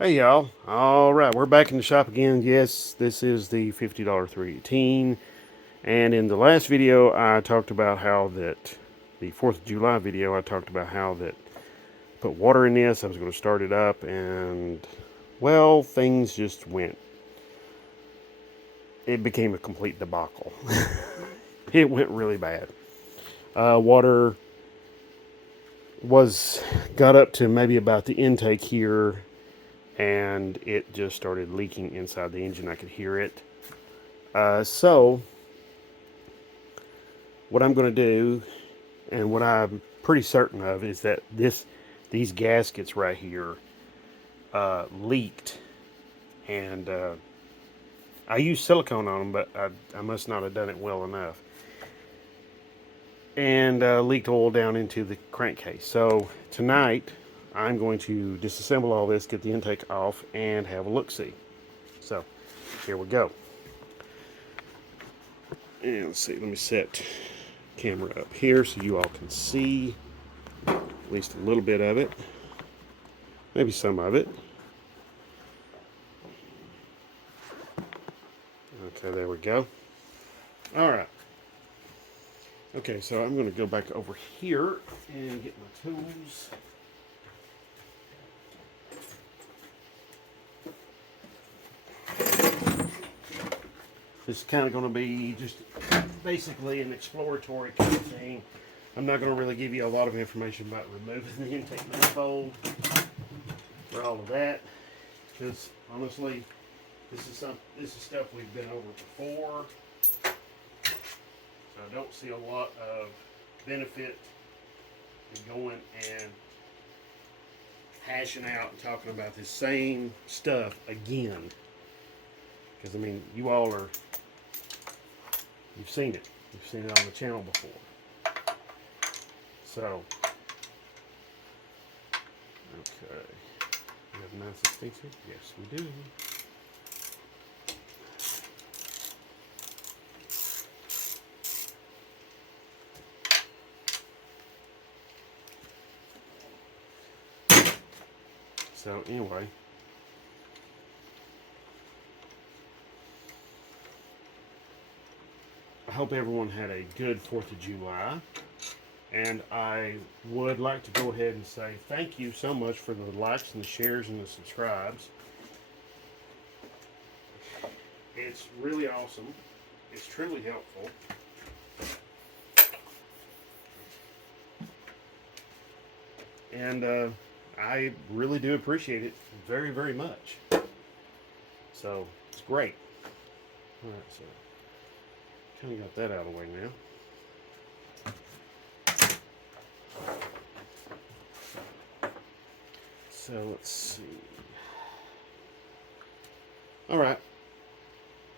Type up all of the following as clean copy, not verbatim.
Hey y'all. All right, we're back in the shop again. Yes, this is the $50 318. And in the last video, I talked about how that the 4th of July video, I talked about how that put water in this. I was going to start it up, and well, things just went. It became a complete debacle. It went really bad. Water was got up to maybe about the intake here, and it just started leaking inside the engine. I could hear it. So what I'm going to do, and what I'm pretty certain of, is that these gaskets right here leaked, and I used silicone on them, but I must not have done it well enough, and leaked oil down into the crankcase. So tonight I'm going to disassemble all this, get the intake off, and have a look-see. So here we go. And let's see, let me set camera up here so you all can see at least a little bit of it, maybe some of it. Okay, there we go. All right. Okay, so I'm going to go back over here and get my tools. This is kind of going to be just basically an exploratory kind of thing. I'm not going to really give you a lot of information about removing the intake manifold for all of that, because honestly, this is stuff we've been over before. So I don't see a lot of benefit in going and hashing out and talking about this same stuff again. Because I mean, you've seen it. You've seen it on the channel before. So, okay. We have a nice extension? Yes, we do. So anyway, I hope everyone had a good 4th of July. And I would like to go ahead and say thank you so much for the likes and the shares and the subscribes. It's really awesome. It's truly helpful. And I really do appreciate it very, very much. So it's great. All right, so kind of got that out of the way now. So let's see. All right.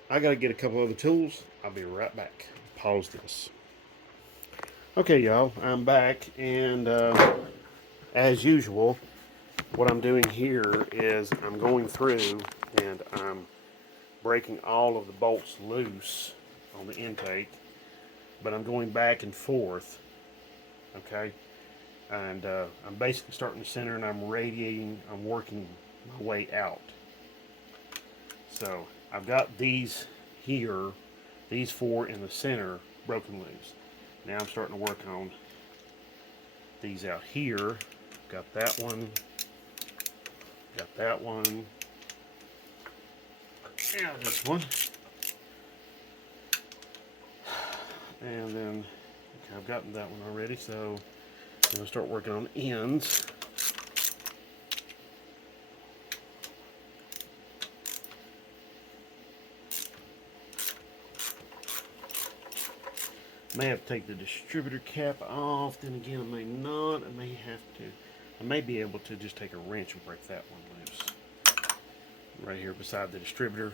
I got to get a couple other tools. I'll be right back. Pause this. Okay, y'all. I'm back. And as usual, what I'm doing here is I'm going through and I'm breaking all of the bolts loose on the intake. But I'm going back and forth. Okay. And I'm basically starting the center and I'm radiating, I'm working my way out. So I've got these here, these 4 in the center broken loose. Now I'm starting to work on these out here. Got that one, got that one, and this one. And then, okay, I've gotten that one already, so I'm going to start working on the ends. May have to take the distributor cap off, then again I may not. I may have to, I may be able to just take a wrench and break that one loose. Right here beside the distributor.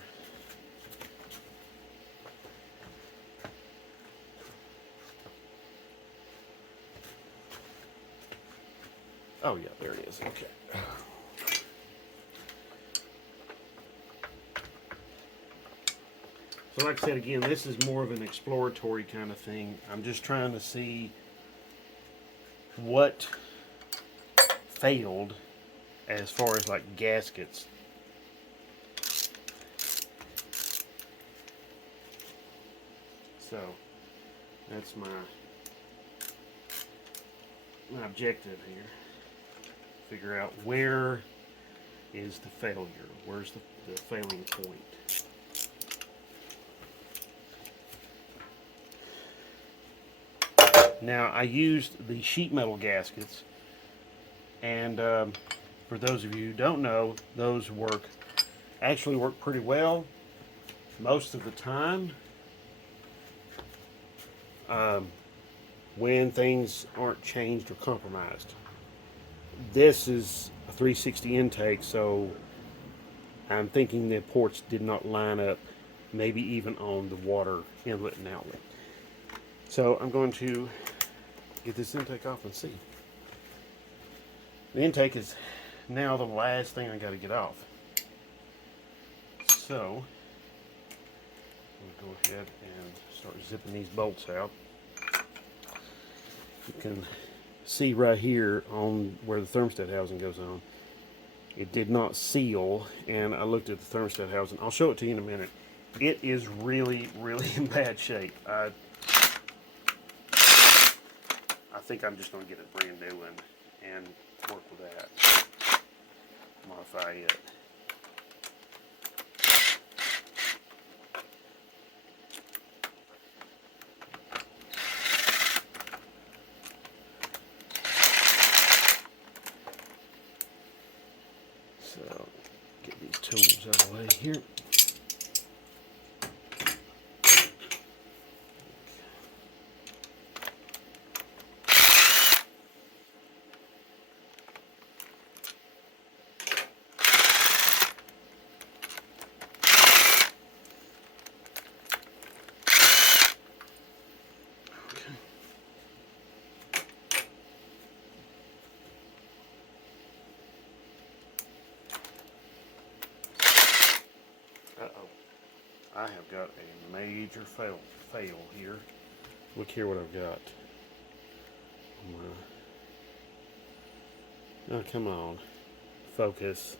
Oh yeah, there it is, okay. So like I said again, this is more of an exploratory kind of thing. I'm just trying to see what failed as far as like gaskets So that's my objective here. Figure out where is the failure. Where's the failing point? Now I used the sheet metal gaskets, and for those of you who don't know, those actually work pretty well most of the time when things aren't changed or compromised. This is a 360 intake, so I'm thinking the ports did not line up, maybe even on the water inlet and outlet. So I'm going to get this intake off and see. The intake is now the last thing I got to get off. So I'm going to go ahead and start zipping these bolts out. You can see right here on where the thermostat housing goes on, it did not seal, and I looked at the thermostat housing. I'll show it to you in a minute. It is really, really in bad shape. I think I'm just going to get it brand new and work with that. Modify it. So, get these tools out of the way here. I have got a major fail here. Look here what I've got. Oh, come on. Focus.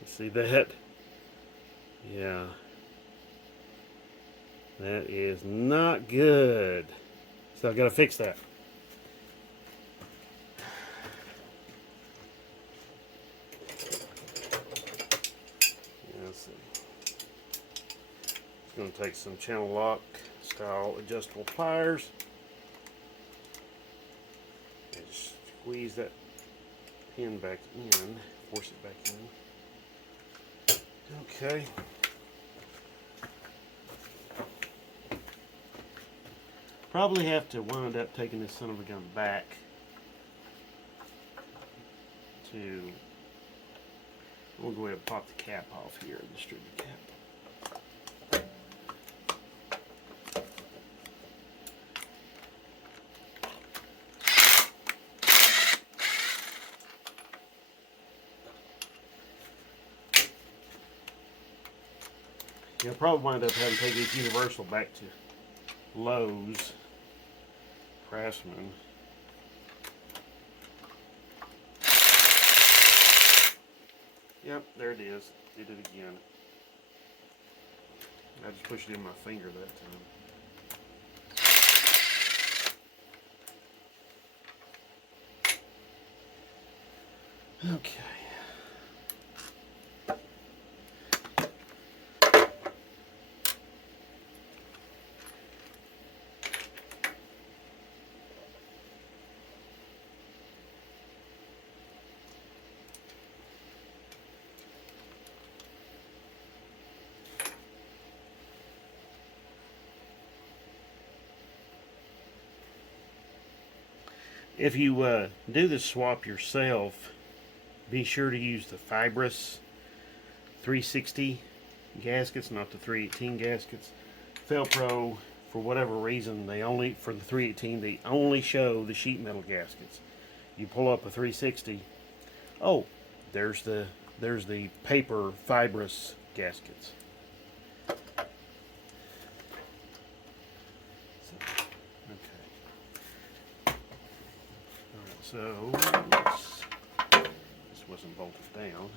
You see that? Yeah. That is not good. So I've got to fix that. It's going to take some channel lock style adjustable pliers and just squeeze that pin back in, force it back in. Okay. Probably have to wind up taking this son of a gun back to, we'll go ahead and pop the cap off here, the distributor cap. You'll probably wind up having to take this universal back to Lowe's, Craftsman. Yep, there it is. Did it again. I just pushed it in my finger that time. Okay. If you do the swap yourself, be sure to use the fibrous 360 gaskets, not the 318 gaskets. Felpro, for whatever reason, for the 318, they only show the sheet metal gaskets. You pull up a 360, oh, there's the paper fibrous gaskets. So, this wasn't bolted down.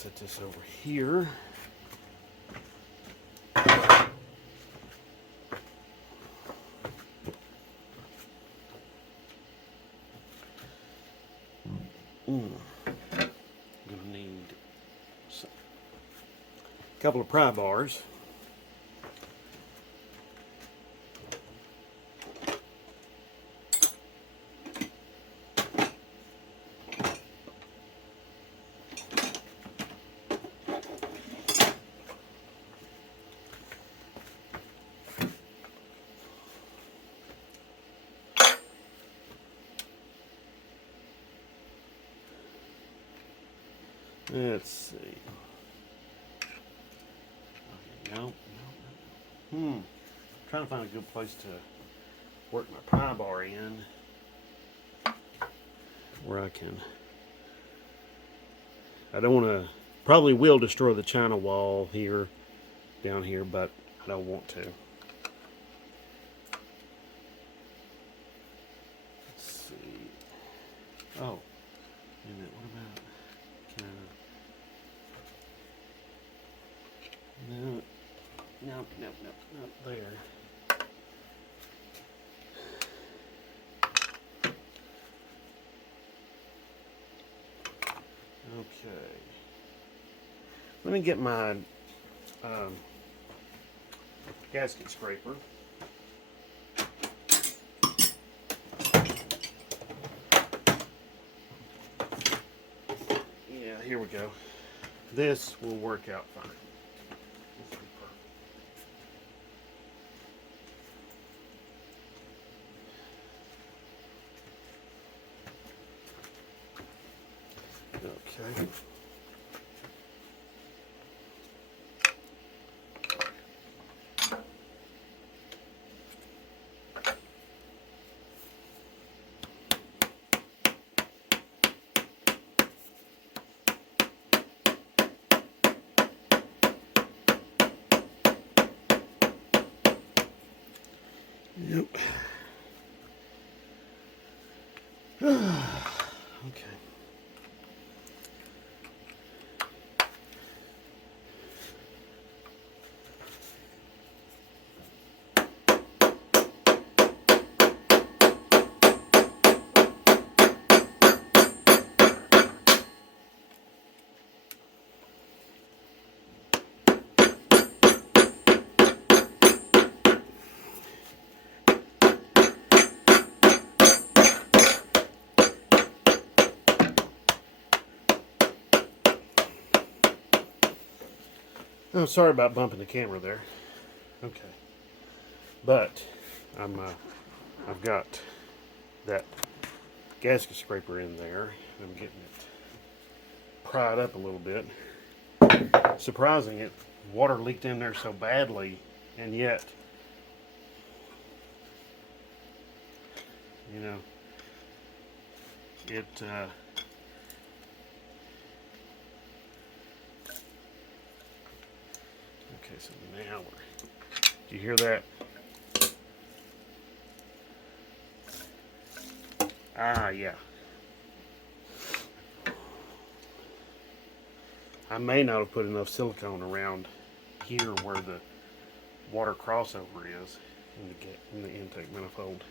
set this over here. Gonna need a couple of pry bars. Let's see. Okay, no. Trying to find a good place to work my pry bar in where I can. I don't want to. Probably will destroy the china wall here, down here, but I don't want to. Let's see. Oh, wait a minute. What about? Can I? No, not there. Okay. Let me get my gasket scraper. Yeah, here we go. This will work out fine. This will be perfect. Okay. Yep. Okay. Oh, sorry about bumping the camera there. Okay, but I've got that gasket scraper in there. I'm getting it pried up a little bit. Surprising it, water leaked in there so badly, and yet, you know, it. Okay, so now do you hear that? Ah, yeah. I may not have put enough silicone around here where the water crossover is in the intake manifold.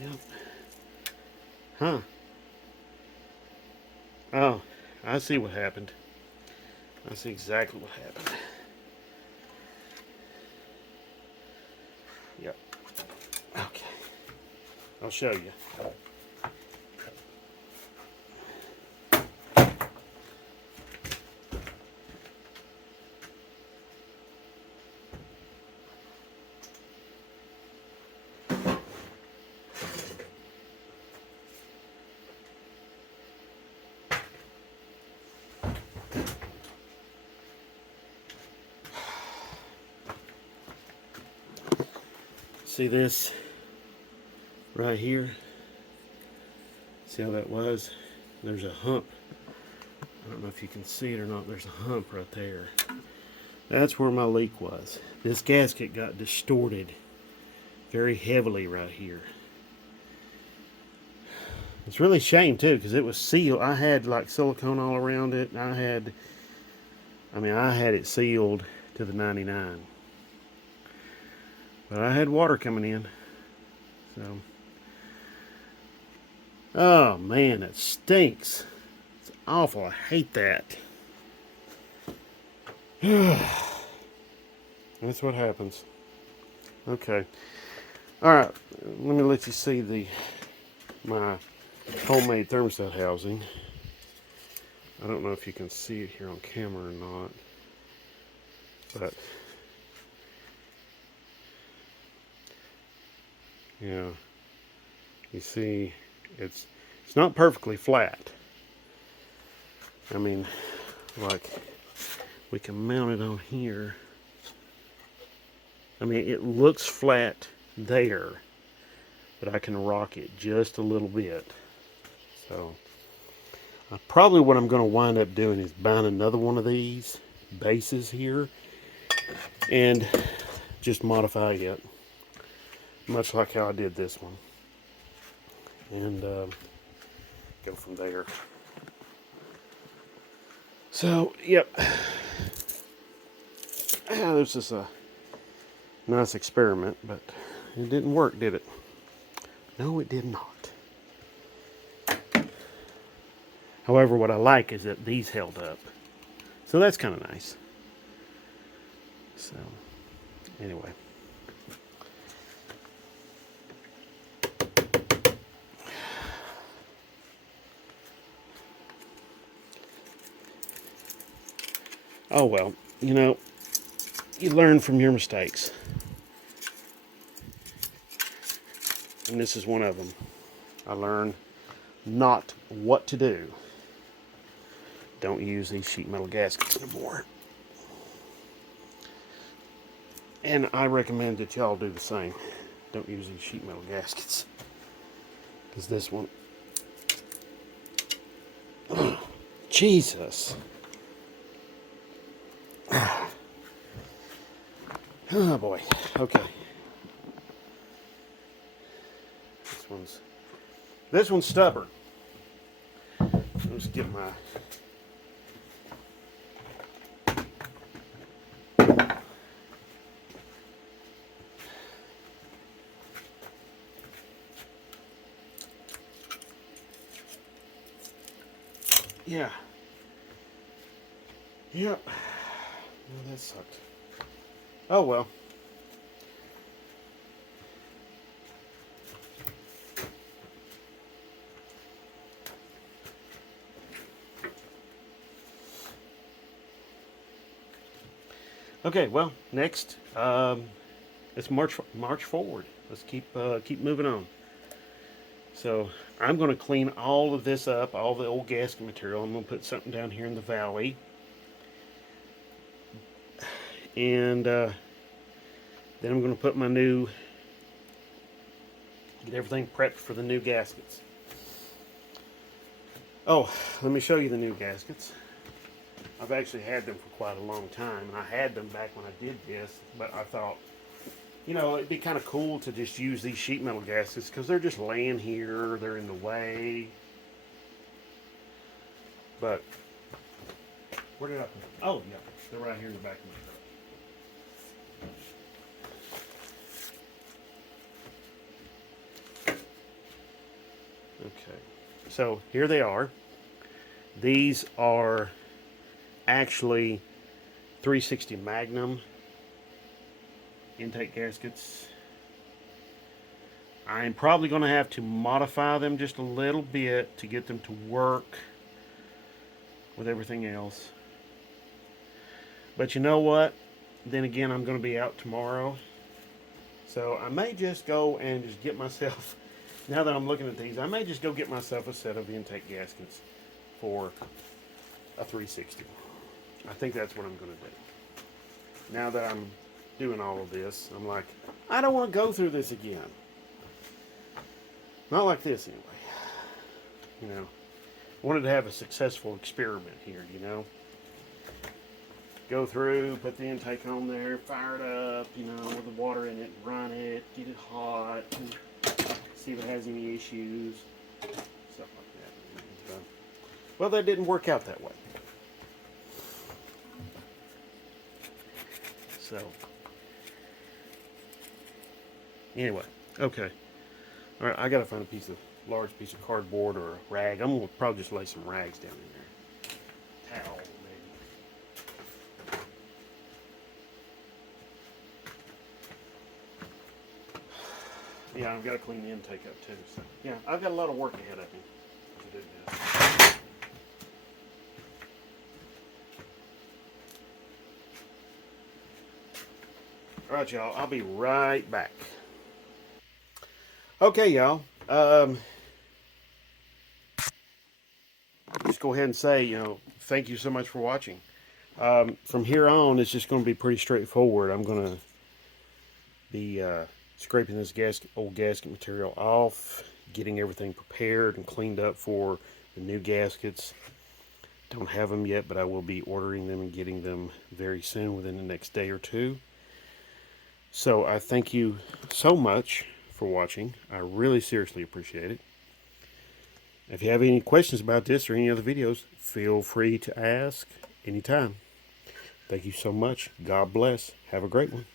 Yep. Huh. Oh, I see what happened. I see exactly what happened. Yep. Okay. I'll show you. See this right here? See how that was? There's a hump. I don't know if you can see it or not. There's a hump right there. That's where my leak was. This gasket got distorted very heavily right here. It's really a shame too, because it was sealed. I had like silicone all around it. I had it sealed to the 99. But I had water coming in. So, oh man, it stinks. It's awful. I hate that. That's what happens. Okay. All right. Let me let you see my homemade thermostat housing. I don't know if you can see it here on camera or not, but yeah, you see, it's not perfectly flat. I mean, like, we can mount it on here. I mean, it looks flat there, but I can rock it just a little bit. So, probably what I'm going to wind up doing is buying another one of these bases here and just modify it, much like how I did this one, and go from there. So, yep. This is a nice experiment, but it didn't work, did it? No, it did not. However, what I like is that these held up. So that's kind of nice. So, anyway. Oh well, you learn from your mistakes. And this is one of them. I learned not what to do. Don't use these sheet metal gaskets anymore. And I recommend that y'all do the same. Don't use these sheet metal gaskets. Because this one... Oh, Jesus. Oh boy. Okay. This one's stubborn. Let's get my... Yeah. Yep. Well, that sucked. Oh well. Okay, well, next, let's march forward. Let's keep moving on. So I'm going to clean all of this up, all the old gasket material. I'm going to put something down here in the valley, and then I'm going to put get everything prepped for the new gaskets. Oh, let me show you the new gaskets. I've actually had them for quite a long time, and I had them back when I did this, but I thought, it'd be kind of cool to just use these sheet metal gaskets because they're just laying here, they're in the way. But, where did I put them? Oh, yeah, they're right here in the back of my truck. Okay, so here they are. These are actually 360 Magnum intake gaskets. I'm probably going to have to modify them just a little bit to get them to work with everything else. But you know what? Then again, I'm going to be out tomorrow. So I may just go and just get myself, now that I'm looking at these, I may just go get myself a set of intake gaskets for a 360. I think that's what I'm going to do. Now that I'm doing all of this. I'm like, I don't want to go through this again. Not like this anyway. You know, wanted to have a successful experiment here, you know. Go through, put the intake on there, fire it up, you know, with the water in it, run it, get it hot, and see if it has any issues, stuff like that. And, well, that didn't work out that way. So, anyway, okay. All right, I gotta find a large piece of cardboard or a rag. I'm gonna probably just lay some rags down in there. Towel, maybe. Yeah, I've got to clean the intake up too. So, yeah, I've got a lot of work ahead of me to do this. All right, y'all. I'll be right back. Okay, y'all. Just go ahead and say, you know, thank you so much for watching. From here on, it's just going to be pretty straightforward. I'm going to be scraping this old gasket material off, getting everything prepared and cleaned up for the new gaskets. Don't have them yet, but I will be ordering them and getting them very soon, within the next day or two. So I thank you so much for watching. I really seriously appreciate it. If you have any questions about this or any other videos, feel free to ask anytime. Thank you so much. God bless. Have a great one.